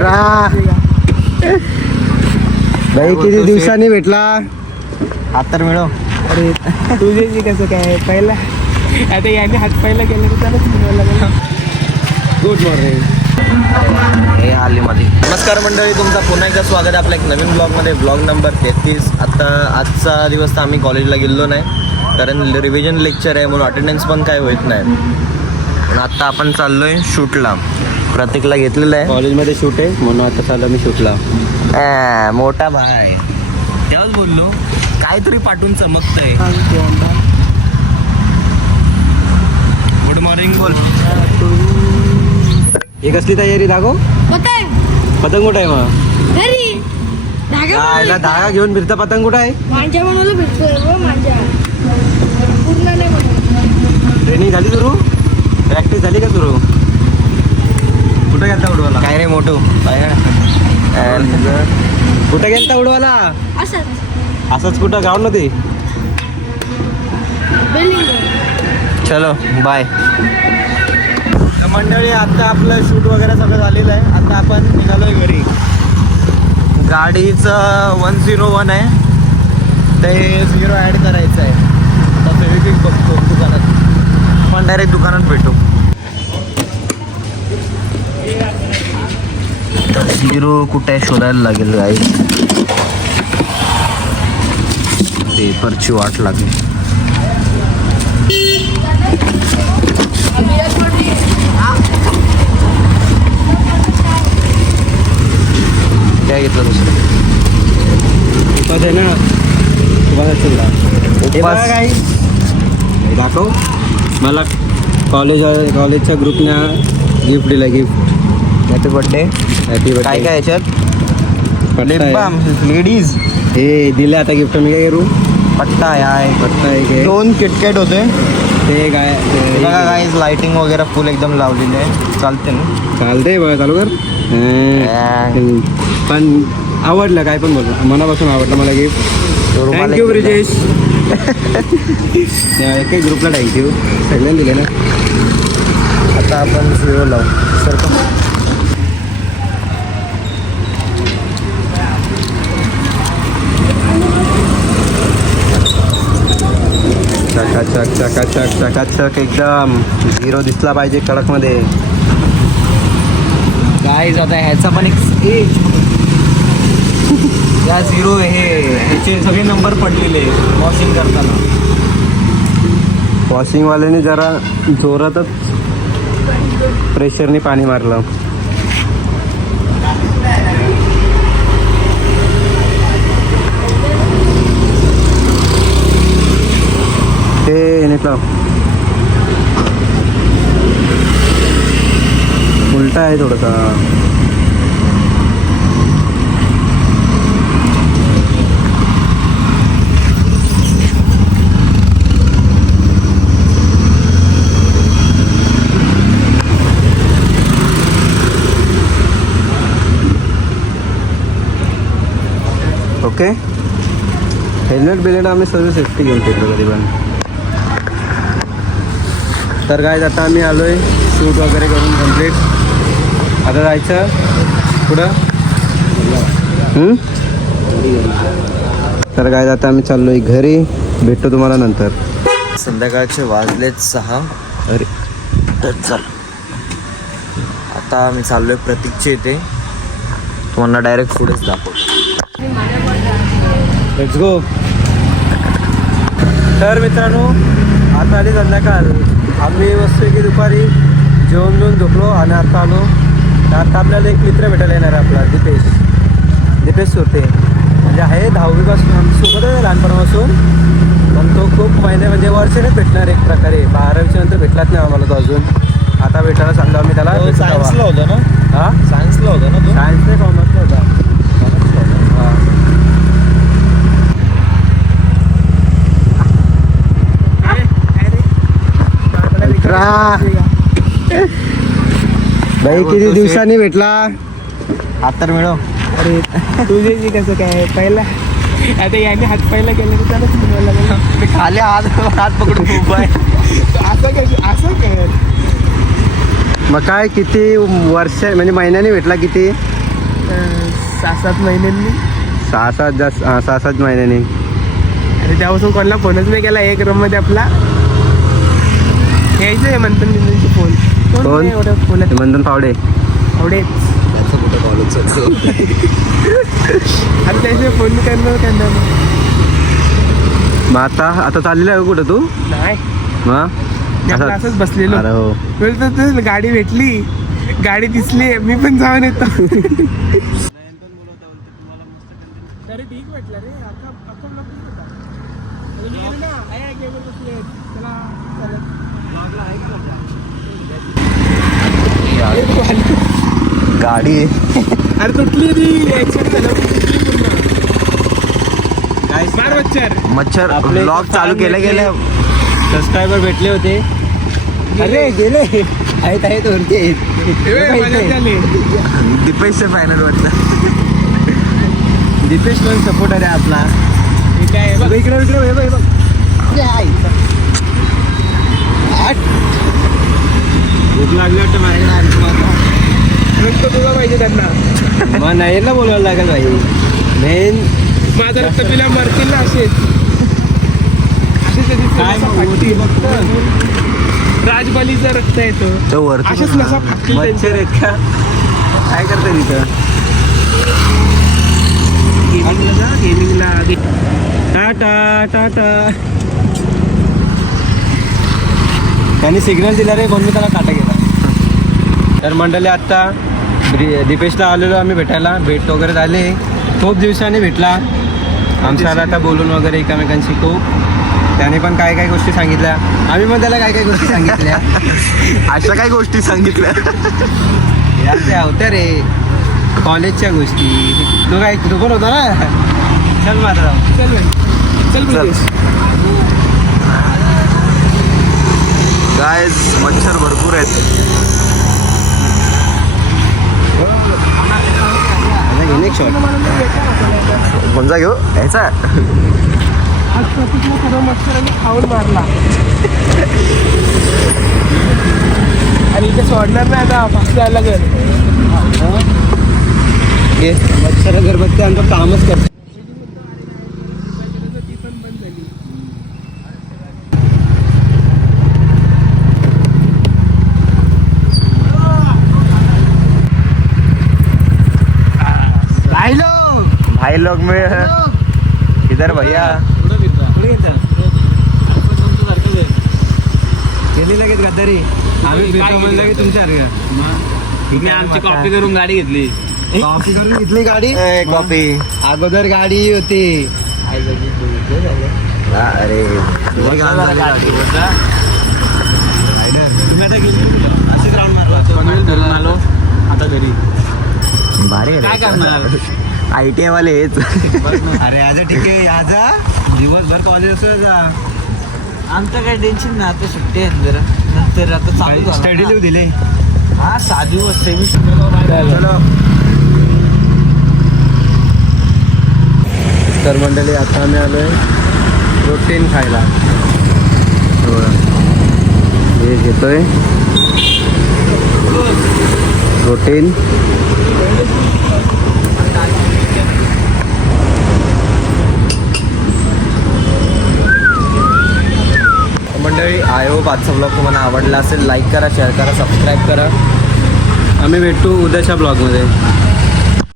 मित्रा भाई किती दिवसांनी भेटला हात तर मिळव. अरे तुझे कसं काय पहिला आता याने हात पहिला केला तर त्यालाच मिळवायला लागला. Good morning. हे आलीमध्ये नमस्कार मंडळी, तुमचं पुन्हा एकदा स्वागत आहे आपल्या एक नवीन ब्लॉगमध्ये. Blog number 33. आजचा दिवस तर आम्ही कॉलेजला गेलो नाही कारण रिव्हिजन लेक्चर आहे म्हणून अटेंडन्स पण काय होत नाही. पण आत्ता आपण चाललोय शूटला. प्रतीकला घेतलेलं आहे कॉलेजमध्ये शूट आहे म्हणून आता चाललो मी शूटला. मोठा भाई तेव्हाच बोललो काहीतरी पाठवून चमकतंय. गुड मॉर्निंग बोल. ही कसली तयारी दाखव. पतंग कुठं आहे मग? घरी यायला धागा घेऊन फिरता. पतंग कुठं आहे? मांजा बनवलं भेटतोय मांजा पूर्ण नाही बनवलं. ट्रेनिंग झाली सुरू? प्रॅक्टिस झाली का सुरू? कुठं गेलता उडवाला? काय रे मोठू कुठं गेलता उडवाला? असंच असंच कुठं गाव नव्हते. बिल्डिंग चलो बाय. मंडळी आता आपलं शूट वगैरे सगळं झालेलं आहे. आता आपण निघालोय घरी. गाडीचं 101 आहे ते 0 ॲड करायचं आहे. आता फेविक्विक बघतो दुकानात, पण डायरेक्ट दुकानात भेटू. 0 कुठे शोधायला लागेल गाईस. पेपरची वाट लागली. काय घेतलं दुसरं? उपास आहे ना, उपास. दाखव. मला कॉलेजच्या ग्रुपनं गिफ्ट दिलं. Gift happy birthday. Happy birthday. काय काय याच्यात? लिप बाम लेडीज हे दिलं आता गिफ्ट. मी काय करू? पट्टा आहे. पत्ता आहे. 2 किटकॅट होते. ते काय बघा गाईज लाइटिंग वगैरे फुल एकदम लावलेली आहे. चालते ना? चालतंय बघा. चालू कर. पण आवडलं. काय पण बोल, मनापासून आवडलं मला गिफ्ट. थँक्यू ब्रिजेश. काही ग्रुपला थँक्यू. सगळ्यांनी दिले ना. आता आपण 0 लावू सर. चकाचक चकाचक चकाचक एकदम 0 दिसला पाहिजे कडकमध्ये. गाईज आता ह्याचा पण एक या 0 ह्याचे सगळे नंबर पडलेले वॉशिंग करताना. वॉशिंगवाल्याने जरा जोरातच प्रेशरने पाणी मारलं. ते नेटलं उलटा आहे थोडासा. ओके. हेल्मेट आम्ही सर्व सेफ्टी घेऊन फिरलो कधी पण. तर काय आता आम्ही आलो आहे शूट वगैरे करून कम्प्लीट. आता जायचं पुढं. तर काय आता आम्ही चाललो आहे घरी. भेटतो तुम्हाला नंतर. संध्याकाळचे वाजलेत 6. अरे तर चल आता आम्ही चाललोय प्रतीकच्या इथे. तुम्हाला डायरेक्ट पुढेच दाखवतो. Let's go. तर मित्रांनो आता आली संध्याकाळ. आम्ही वस्तू की दुपारी जेवून झोपलो आणि आता आलो. तर आता आपल्याला एक मित्र भेटायला येणार आहे आपला दीपेश सुरते. म्हणजे आहे 10वीपासून आमच्यासोबतच आहे लहानपणापासून. पण तो खूप महिने म्हणजे वर्षानेच भेटणार एक प्रकारे. 12वीच्या नंतर भेटलाच नाही आम्हाला तो अजून. आता भेटायला सांगतो आम्ही त्याला. सायन्सला होता ना? हां सायन्सला होता ना तो? सायन्स नाही, कॉमर्सला होता. हां भाई किती दिवसांनी भेटला. हात तर मिळव. अरे तुझे कसं काय पहिला आता याने हात पहिला केला तर त्यालाच मिळवायला लागला. खाली हात पकडून खूप आहे. असं कर. मग काय किती वर्ष म्हणजे महिन्याने भेटला किती? 6-7 महिन्यांनी. 6-7 महिन्यांनी. अरे त्यापासून कोणाला फोनच नाही केला. एक रूम मध्ये आपला यायचं आहे मंथन बिंदूंचे फोन. कोण? नाही एवढं फोन मंथन पावडे. एवढेच. त्याचं कुठं कॉलेज चालतो. आता त्याशिवाय फोन करणार मग आता चाललेला आहे कुठं तू? नाही. मग मी आपलं असंच बसलेलो. अरे हो. बोलतो गाडी भेटली, गाडी दिसली, मी पण जाऊन येतो. अरे ठीक भेटला रे. गाडी अरे तुटली ती ऍक्सिडेंट झाला. मार मच्छर. आपले ब्लॉग चालू केल्या गेल्या सबस्क्रायबर भेटले होते. अरे गेले आहेत वरती. दीपेशचे फायनल वाटतं. दीपेश पण सपोर्टर आहे आपला. काय इकडे भूक लागली वाटतं रक्त तुला पाहिजे त्यांना. मग नाही ना बोलवायला लागेल भाई. मेन माझा रक्त पिला मरतील ना असेच. काय राजबलीचं रक्त येतं. तो वरती असेच नसा फाटतील मच्छर आहेत का? काय करते तिथं? गेमिंगला टाटा टाटा. त्यांनी सिग्नल दिला रे म्हणून मी त्याला टाटा गेला. तर मंडळी आत्ता दीपेशला आलेलो आम्ही भेटायला. भेट वगैरे झाले. खूप दिवसांनी भेटला आमच्याला. आता बोलून वगैरे एकमेकांशी खूप. त्याने पण काय काय गोष्टी सांगितल्या. आम्ही पण त्याला काय काय गोष्टी सांगितल्या. अशा काही गोष्टी सांगितल्या. या त्या होत्या रे कॉलेजच्या गोष्टी. तू पण होता ना. चल माझा चल चल. गायज मच्छर भरपूर आहेत. कोणता घेऊ ह्याचा? आज प्रतीकला खरं मच्छरांनी खाऊन मारला. आणि इथे सोडणार नाही आता. फास्ट जायला लागेल. मच्छर अगरबत्ती आमचं कामच करतो. ती पण बंद झाली. भाई लोग में इधर भैया गेली लगेच गद्दारी. आम्ही फिरतो म्हणलं की तुमच्या आमची कॉपी करून गाडी घेतली. कॉपी करून घेतली गाडी. कॉपी अगोदर गाडी होती. अरे तुम्ही आता गेली असेच राऊंड मारला. धरून आलो आता घरी. भारी काय करणार? ITI वाले हेच. अरे आज ठीक आहे. याचा दिवसभर कॉलेज असं जा. आमचं काही टेन्शन नाही. आता सुट्टी आहे जरा. नंतर आता चालू स्टडी लिव्ह दिले. हा 6 दिवस सेमिस्टर. चलो. तर मंडळी आता आम्ही आलोय प्रोटीन खायला. हे घेतोय प्रोटीन. मंडळी आय होप आजचा ब्लॉग तुम्हाला आवडला असेल. लाईक करा, शेअर करा, सबस्क्राईब करा. आम्ही भेटू उद्याच्या ब्लॉगमध्ये.